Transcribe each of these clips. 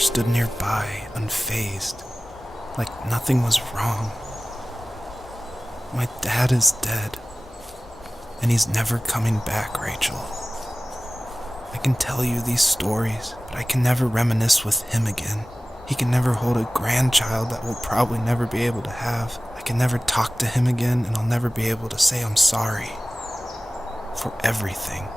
stood nearby, unfazed, like nothing was wrong. My dad is dead, and he's never coming back, Rachel. I can tell you these stories, but I can never reminisce with him again. He can never hold a grandchild that we'll probably never be able to have. I can never talk to him again, and I'll never be able to say I'm sorry for everything.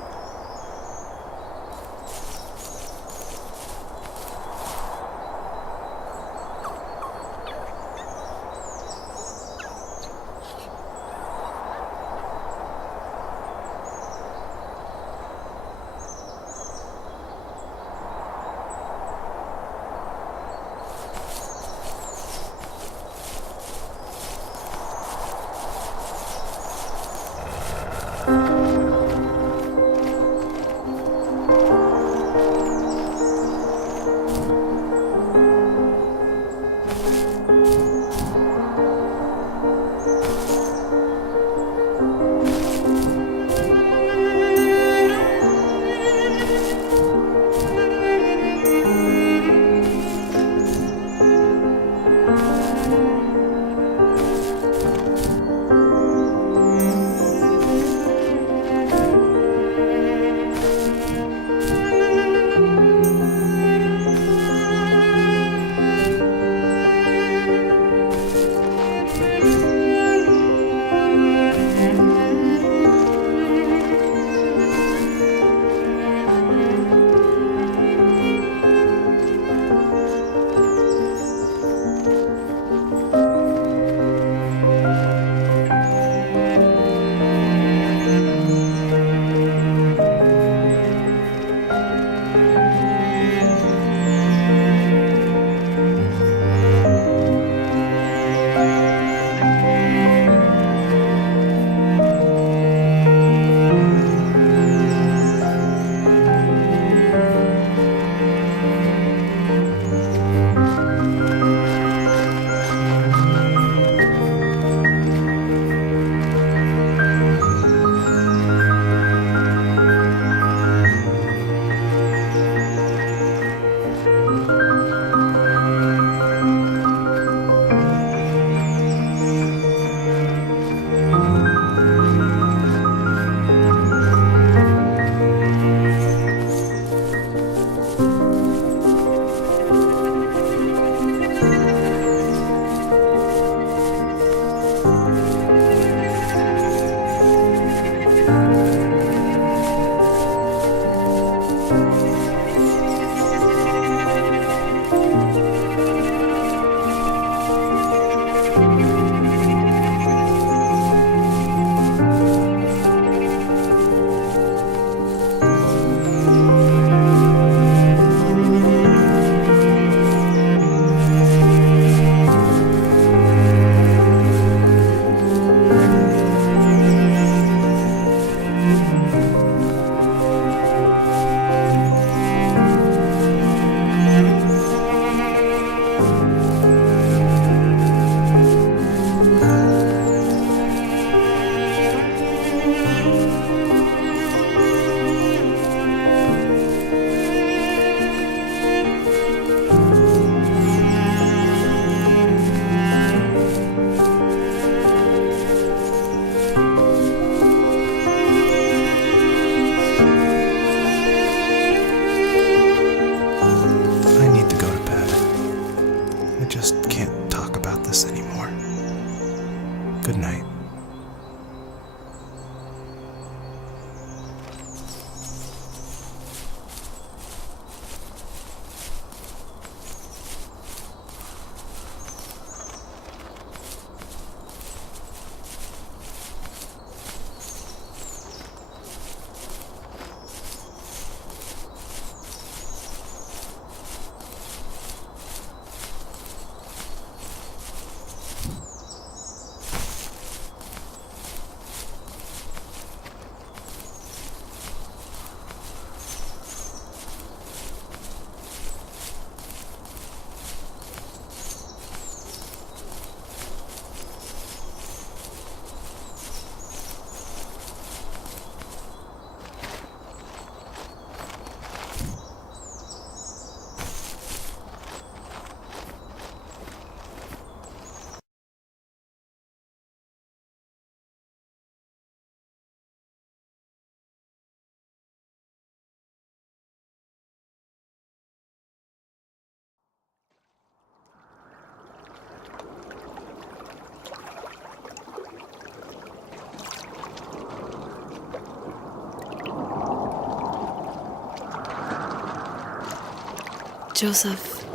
Joseph,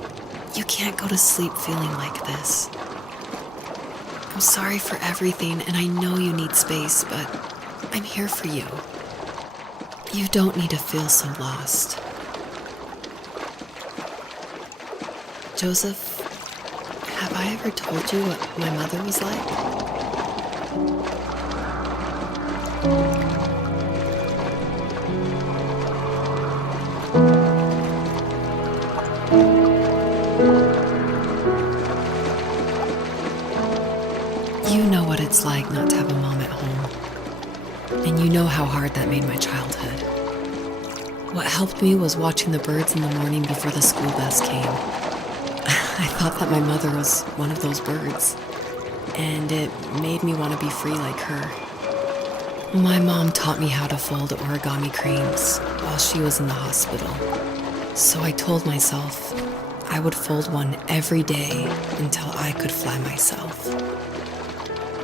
you can't go to sleep feeling like this. I'm sorry for everything, and I know you need space, but I'm here for you. You don't need to feel so lost. Joseph, have I ever told you what my mother was like? You know what it's like not to have a mom at home. And you know how hard that made my childhood. What helped me was watching the birds in the morning before the school bus came. I thought that my mother was one of those birds, and it made me want to be free like her. My mom taught me how to fold origami cranes while she was in the hospital. So I told myself I would fold one every day until I could fly myself.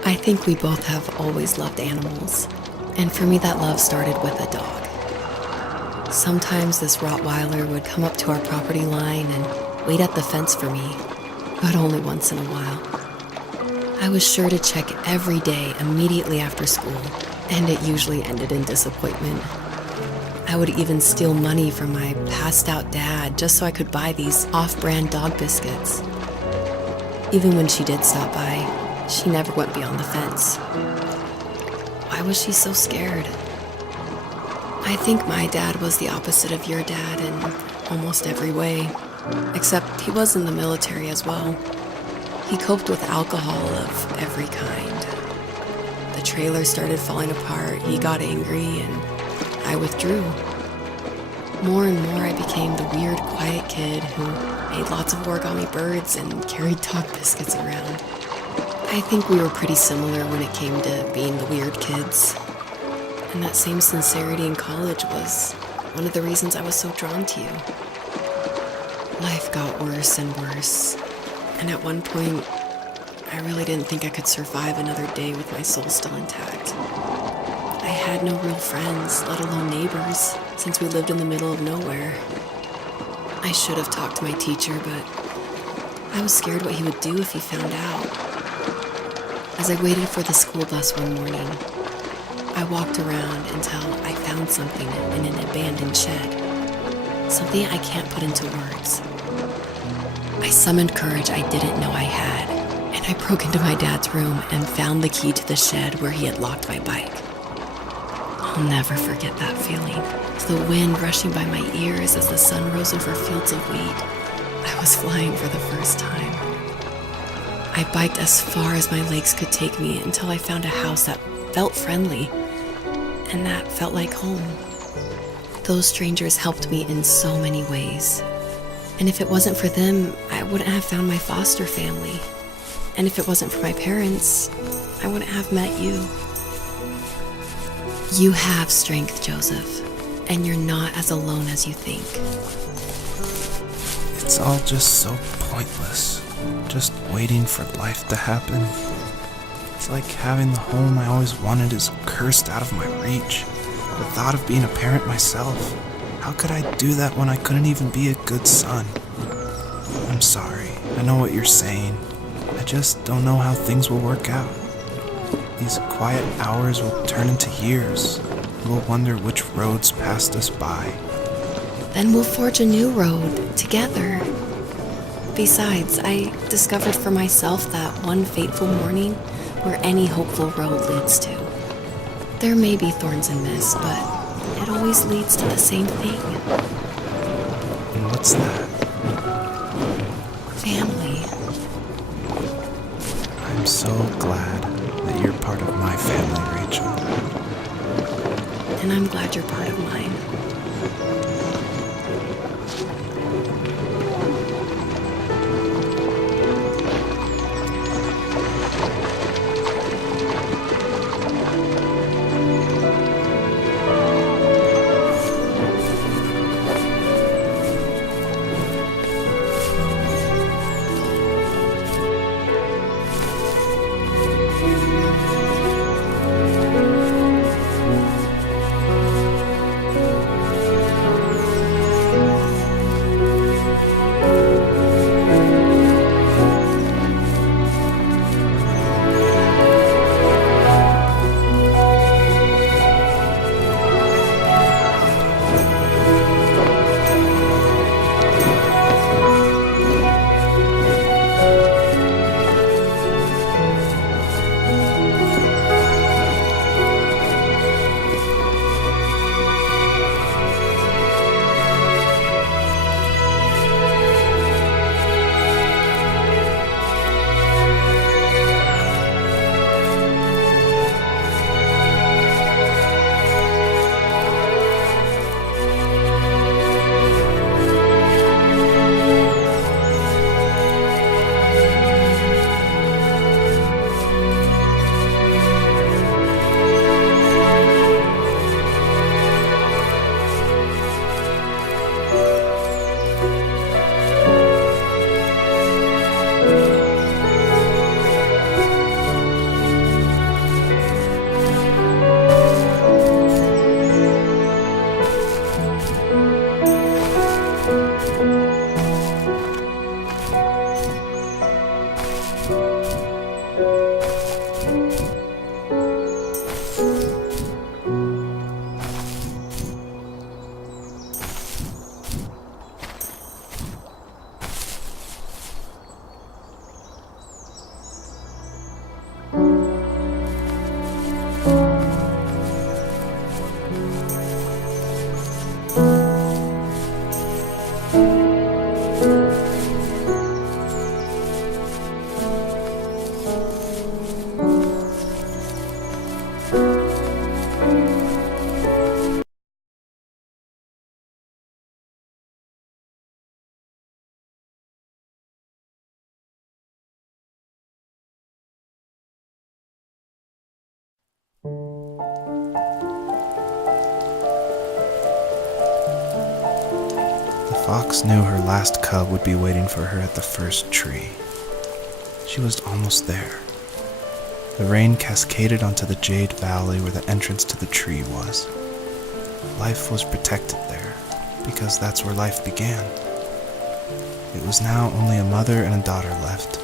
I think we both have always loved animals, and for me that love started with a dog. Sometimes this Rottweiler would come up to our property line and wait at the fence for me, but only once in a while. I was sure to check every day immediately after school, and it usually ended in disappointment. I would even steal money from my passed-out dad just so I could buy these off-brand dog biscuits. Even when she did stop by, she never went beyond the fence. Why was she so scared? I think my dad was the opposite of your dad in almost every way, except he was in the military as well. He coped with alcohol of every kind. The trailer started falling apart, he got angry, and I withdrew. More and more I became the weird, quiet kid who made lots of origami birds and carried dog biscuits around. I think we were pretty similar when it came to being the weird kids. And that same sincerity in college was one of the reasons I was so drawn to you. Life got worse and worse, and at one point, I really didn't think I could survive another day with my soul still intact. I had no real friends, let alone neighbors, since we lived in the middle of nowhere. I should have talked to my teacher, but I was scared what he would do if he found out. As I waited for the school bus one morning, I walked around until I found something in an abandoned shed. Something I can't put into words. I summoned courage I didn't know I had, and I broke into my dad's room and found the key to the shed where he had locked my bike. I'll never forget that feeling. The wind rushing by my ears as the sun rose over fields of wheat. I was flying for the first time. I biked as far as my legs could take me until I found a house that felt friendly, and that felt like home. Those strangers helped me in so many ways. And if it wasn't for them, I wouldn't have found my foster family. And if it wasn't for my parents, I wouldn't have met you. You have strength, Joseph, and you're not as alone as you think. It's all just so pointless. Just waiting for life to happen. It's like having the home I always wanted is cursed out of my reach. The thought of being a parent myself. How could I do that when I couldn't even be a good son? I'm sorry. I know what you're saying. I just don't know how things will work out. These quiet hours will turn into years. We'll wonder which roads passed us by. Then we'll forge a new road together. Besides, I discovered for myself that one fateful morning where any hopeful road leads to. There may be thorns and mist, but it always leads to the same thing. And what's that? Family. I'm so glad that you're part of my family, Rachel. And I'm glad you're part of mine. The fox knew her last cub would be waiting for her at the first tree. She was almost there. The rain cascaded onto the jade valley where the entrance to the tree was. Life was protected there, because that's where life began. It was now only a mother and a daughter left.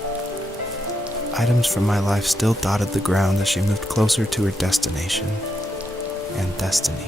Items from my life still dotted the ground as she moved closer to her destination and destiny.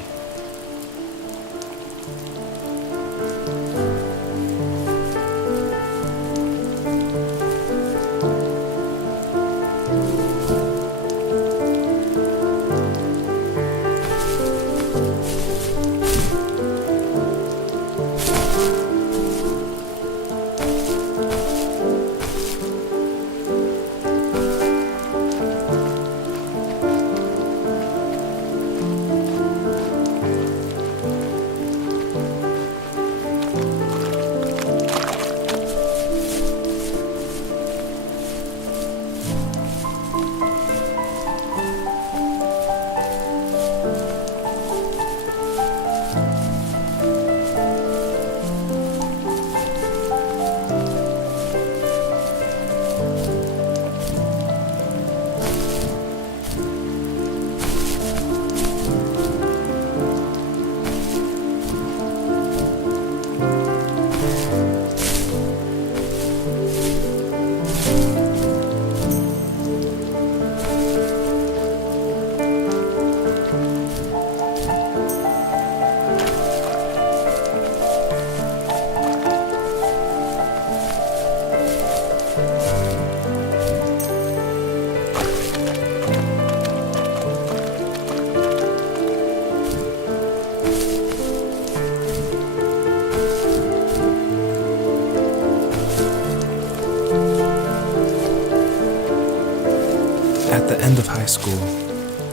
At the end of high school,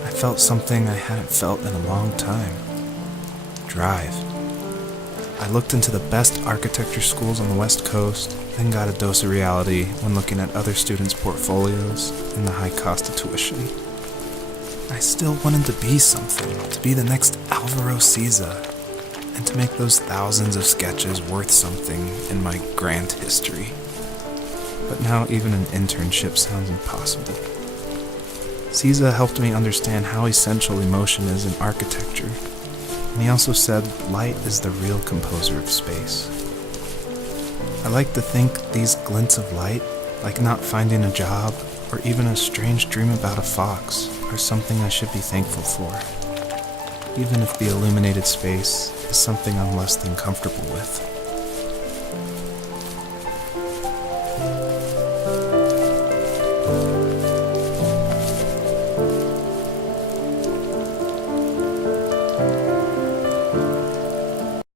I felt something I hadn't felt in a long time. Drive. I looked into the best architecture schools on the West Coast, then got a dose of reality when looking at other students' portfolios and the high cost of tuition. I still wanted to be something, to be the next Alvaro Siza, and to make those thousands of sketches worth something in my grand history. But now even an internship sounds impossible. Siza helped me understand how essential emotion is in architecture, and he also said light is the real composer of space. I like to think these glints of light, like not finding a job or even a strange dream about a fox, are something I should be thankful for, even if the illuminated space is something I'm less than comfortable with.